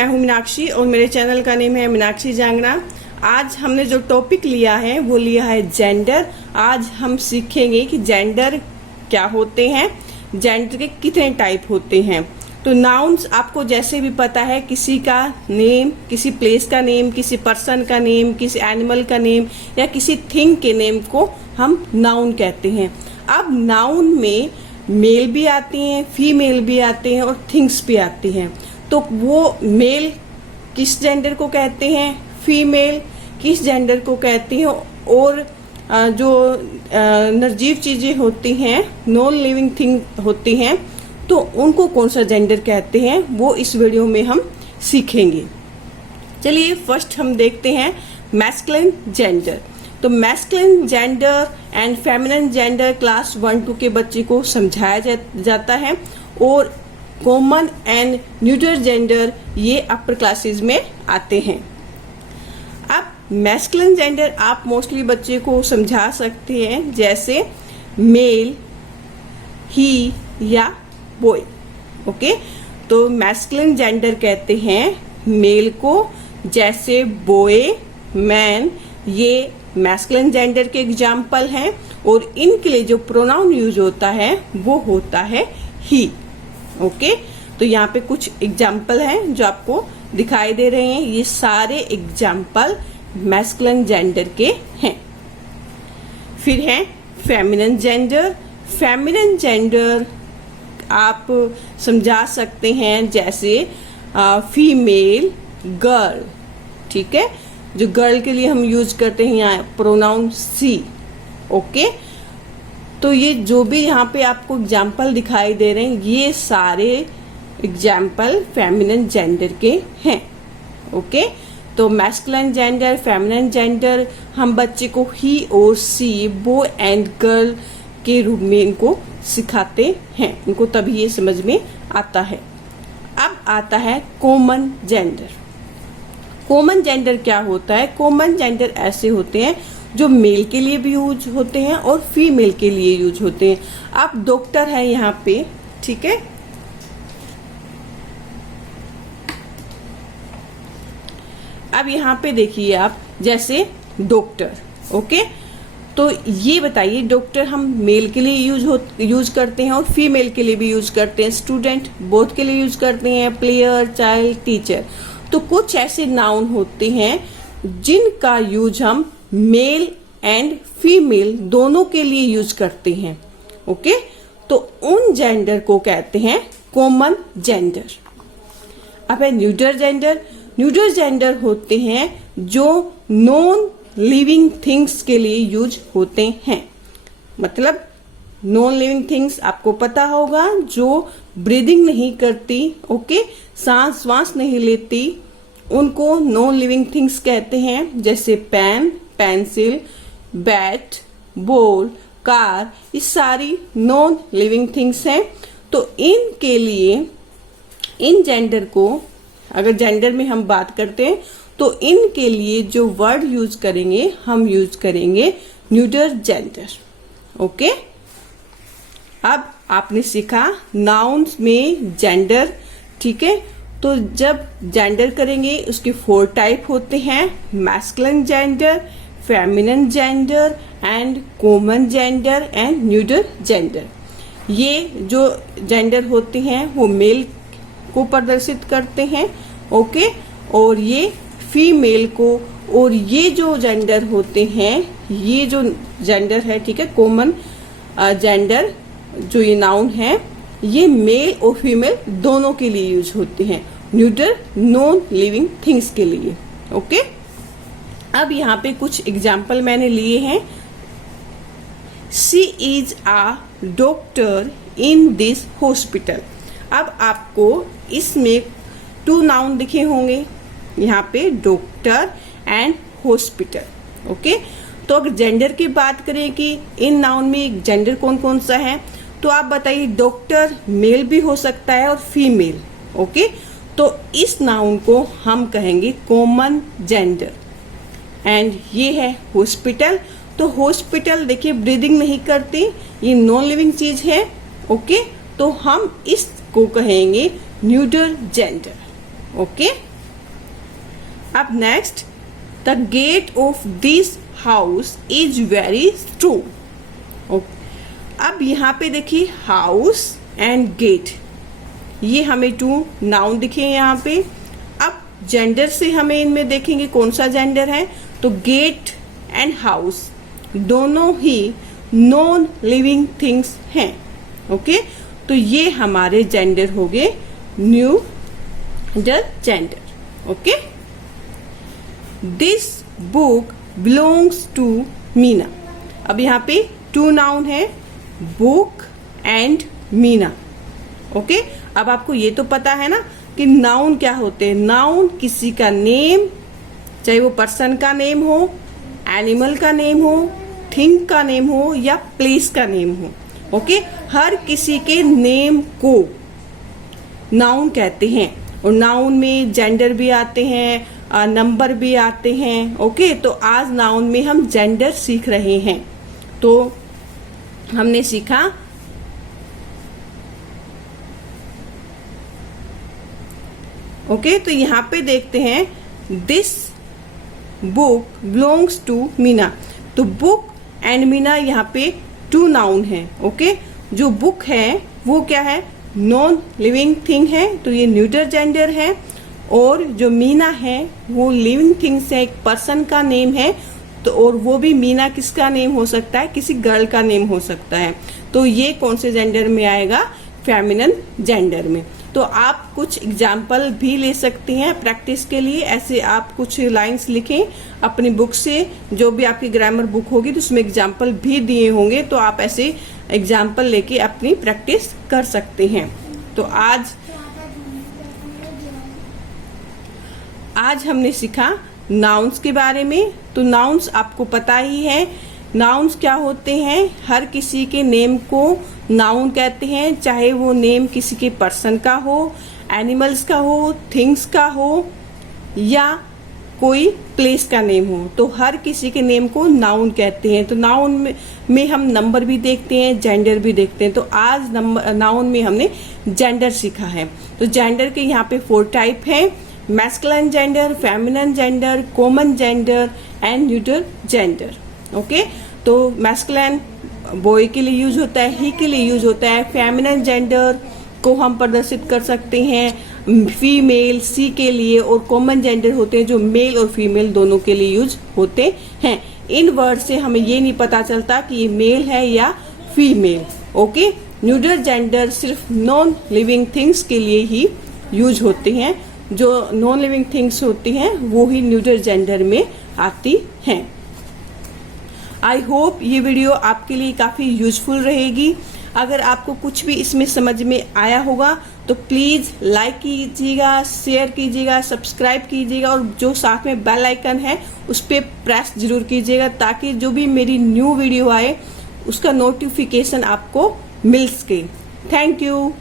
मैं हूं मीनाक्षी और मेरे चैनल का नेम है मीनाक्षी जांगड़ा। आज हमने जो टॉपिक लिया है वो लिया है जेंडर। आज हम सीखेंगे कि जेंडर क्या होते हैं, जेंडर के कितने टाइप होते हैं। तो नाउन्स आपको जैसे भी पता है, किसी का नेम, किसी प्लेस का नेम, किसी पर्सन का नेम, किसी एनिमल का नेम या किसी थिंग के नेम को हम नाउन कहते हैं। अब नाउन में मेल भी आती हैं, फीमेल भी आते हैं और थिंग्स भी आती हैं। तो वो मेल किस जेंडर को कहते हैं, फीमेल किस जेंडर को कहती हैं, और जो निर्जीव चीजें होती हैं, नॉन लिविंग थिंग होती हैं, तो उनको कौन सा जेंडर कहते हैं, वो इस वीडियो में हम सीखेंगे। चलिए फर्स्ट हम देखते हैं मैस्कुलिन जेंडर। तो masculine gender and feminine gender class 1-2 के बच्चे को समझाया जाता है, और कॉमन एंड न्यूट्रल जेंडर ये अपर क्लासेस में आते हैं। अब मैस्कुलिन जेंडर आप मोस्टली बच्चे को समझा सकते हैं, जैसे मेल, ही या बॉय। ओके, तो मैस्कुलिन जेंडर कहते हैं मेल को, जैसे बॉय, मैन, ये मैस्कुलिन जेंडर के एग्जाम्पल हैं। और इनके लिए जो प्रोनाउन यूज होता है वो होता है ही। ओके, तो यहाँ पे कुछ एग्जाम्पल हैं जो आपको दिखाई दे रहे हैं। ये सारे एग्जाम्पल मैस्कुलिन जेंडर के हैं। फिर है फेमिनिन जेंडर। फेमिनिन जेंडर आप समझा सकते हैं, जैसे फीमेल, गर्ल। ठीक है, जो गर्ल के लिए हम यूज करते हैं यहाँ प्रोनाउन सी। ओके, तो ये जो भी यहाँ पे आपको एग्जाम्पल दिखाई दे रहे हैं, ये सारे एग्जाम्पल फेमिनिन जेंडर के हैं। ओके, तो मैस्कुलिन जेंडर, फेमिनिन जेंडर हम बच्चे को ही और सी, बॉय एंड गर्ल के रूप में इनको सिखाते हैं, इनको तभी ये समझ में आता है। अब आता है कॉमन जेंडर। कॉमन जेंडर क्या होता है? कॉमन जेंडर ऐसे होते हैं जो मेल के लिए भी यूज होते हैं और फीमेल के लिए यूज होते हैं। अब डॉक्टर है यहाँ पे, ठीक है, अब यहाँ पे देखिए आप, जैसे डॉक्टर। ओके, तो ये बताइए, डॉक्टर हम मेल के लिए यूज करते हैं और फीमेल के लिए भी यूज करते हैं। स्टूडेंट बोथ के लिए यूज करते हैं, प्लेयर, चाइल्ड, टीचर। तो कुछ ऐसे नाउन होते हैं जिनका यूज हम मेल एंड फीमेल दोनों के लिए यूज करते हैं। ओके, तो उन जेंडर को कहते हैं कॉमन जेंडर। अब है न्यूट्रल जेंडर। न्यूट्रल जेंडर होते हैं जो नॉन लिविंग थिंग्स के लिए यूज होते हैं। मतलब नॉन लिविंग थिंग्स आपको पता होगा, जो ब्रीदिंग नहीं करती, ओके, सांस नहीं लेती, उनको नॉन लिविंग थिंग्स कहते हैं। जैसे pen, pencil, bat, ball, car, ये सारी नॉन लिविंग थिंग्स हैं। तो इनके लिए, इन जेंडर को अगर जेंडर में हम बात करते हैं, तो इनके लिए जो वर्ड यूज करेंगे, हम यूज करेंगे न्यूट्रल जेंडर। ओके, अब आपने सीखा नाउन्स में जेंडर। ठीक है, तो जब जेंडर करेंगे उसके 4 टाइप होते हैं, masculine gender, feminine gender and common gender and neutral gender. ये जो जेंडर होते हैं वो मेल को प्रदर्शित करते हैं। ओके, और ये फीमेल को, और ये जो जेंडर होते हैं, ये जो जेंडर है, ठीक है, कॉमन जेंडर जो ये नाउन है, ये मेल और फीमेल दोनों के लिए यूज होते हैं, न्यूट्रल नॉन लिविंग थिंग्स के लिए। ओके, अब यहाँ पे कुछ एग्जाम्पल मैंने लिए हैं। She is a doctor in this hospital. अब आपको इसमें 2 नाउन दिखे होंगे यहाँ पे, डॉक्टर एंड हॉस्पिटल। ओके, तो अगर जेंडर की बात करें कि इन नाउन में जेंडर कौन कौन सा है, तो आप बताइए, डॉक्टर मेल भी हो सकता है और फीमेल। ओके, तो इस नाउन को हम कहेंगे कॉमन जेंडर। एंड ये है हॉस्पिटल। तो हॉस्पिटल देखिए ब्रीदिंग नहीं करती, ये नॉन लिविंग चीज है। ओके, तो हम इसको कहेंगे न्यूट्रल जेंडर। ओके। अब next, the gate of this house is very strong. अब यहाँ पे देखिए हाउस एंड गेट, ये हमें 2 नाउन दिखे यहाँ पे। अब जेंडर से हमें इनमें देखेंगे कौन सा जेंडर है, तो गेट एंड हाउस दोनों ही नॉन लिविंग थिंग्स हैं। ओके, तो ये हमारे जेंडर हो गए neuter gender. Okay, this book belongs to Meena. अब यहाँ पे 2 नाउन है, बुक एंड मीना। ओके, अब आपको ये तो पता है ना कि नाउन क्या होते हैं। नाउन किसी का नेम, चाहे वो पर्सन का नेम हो, एनिमल का नेम हो, थिंग का नेम हो या प्लेस का नेम हो। ओके, हर किसी के नेम को नाउन कहते हैं। और नाउन में जेंडर भी आते हैं, नंबर भी आते हैं। ओके, तो आज नाउन में हम जेंडर सीख रहे हैं। तो हमने सीखा ओके, तो यहाँ पे देखते हैं this book belongs to Meena. तो बुक एंड मीना यहाँ पे 2 नाउन है। ओके, जो बुक है वो क्या है, नॉन लिविंग थिंग है, तो ये न्यूटर जेंडर है। और जो मीना है वो लिविंग थिंग्स है, एक पर्सन का नेम है। तो और वो भी मीना किसका नेम हो सकता है, किसी गर्ल का नेम हो सकता है। तो ये कौन से जेंडर में आएगा, फेमिनिन जेंडर में। तो आप कुछ एग्जाम्पल भी ले सकते हैं प्रैक्टिस के लिए। ऐसे आप कुछ लाइंस लिखें अपनी बुक से, जो भी आपकी ग्रामर बुक होगी तो उसमें एग्जाम्पल भी दिए होंगे, तो आप ऐसे एग्जाम्पल लेके अपनी प्रैक्टिस कर सकते हैं। तो आज हमने सीखा नाउन्स के बारे में। तो नाउन्स आपको पता ही है, नाउन्स क्या होते हैं, हर किसी के नेम को नाउन कहते हैं, चाहे वो नेम किसी के पर्सन का हो, एनिमल्स का हो, थिंग्स का हो या कोई प्लेस का नेम हो। तो हर किसी के नेम को नाउन कहते हैं। तो नाउन में हम नंबर भी देखते हैं, जेंडर भी देखते हैं। तो आज नाउन में हमने जेंडर सीखा है। तो जेंडर के यहाँ पे 4 टाइप हैं, masculine gender, feminine gender, common gender and neutral gender. Okay, तो मैस्कुलिन बॉय के लिए यूज होता है, ही के लिए यूज होता है। फेमिनिन जेंडर को हम प्रदर्शित कर सकते हैं फीमेल, सी के लिए। और कॉमन जेंडर होते हैं जो मेल और फीमेल दोनों के लिए यूज होते हैं। इन वर्ड से हमें ये नहीं पता चलता कि ये मेल है या फीमेल। ओके, न्यूट्रल जेंडर सिर्फ नॉन लिविंग थिंग्स के लिए ही यूज होते हैं। जो नॉन लिविंग थिंग्स होती हैं वो ही न्यूट्रल जेंडर में आती हैं। आई होप ये वीडियो आपके लिए काफ़ी यूजफुल रहेगी। अगर आपको कुछ भी इसमें समझ में आया होगा तो प्लीज़ लाइक कीजिएगा, शेयर कीजिएगा, सब्सक्राइब कीजिएगा और जो साथ में बेल आइकन है उस पर प्रेस जरूर कीजिएगा, ताकि जो भी मेरी न्यू वीडियो आए उसका नोटिफिकेशन आपको मिल सके। Thank you.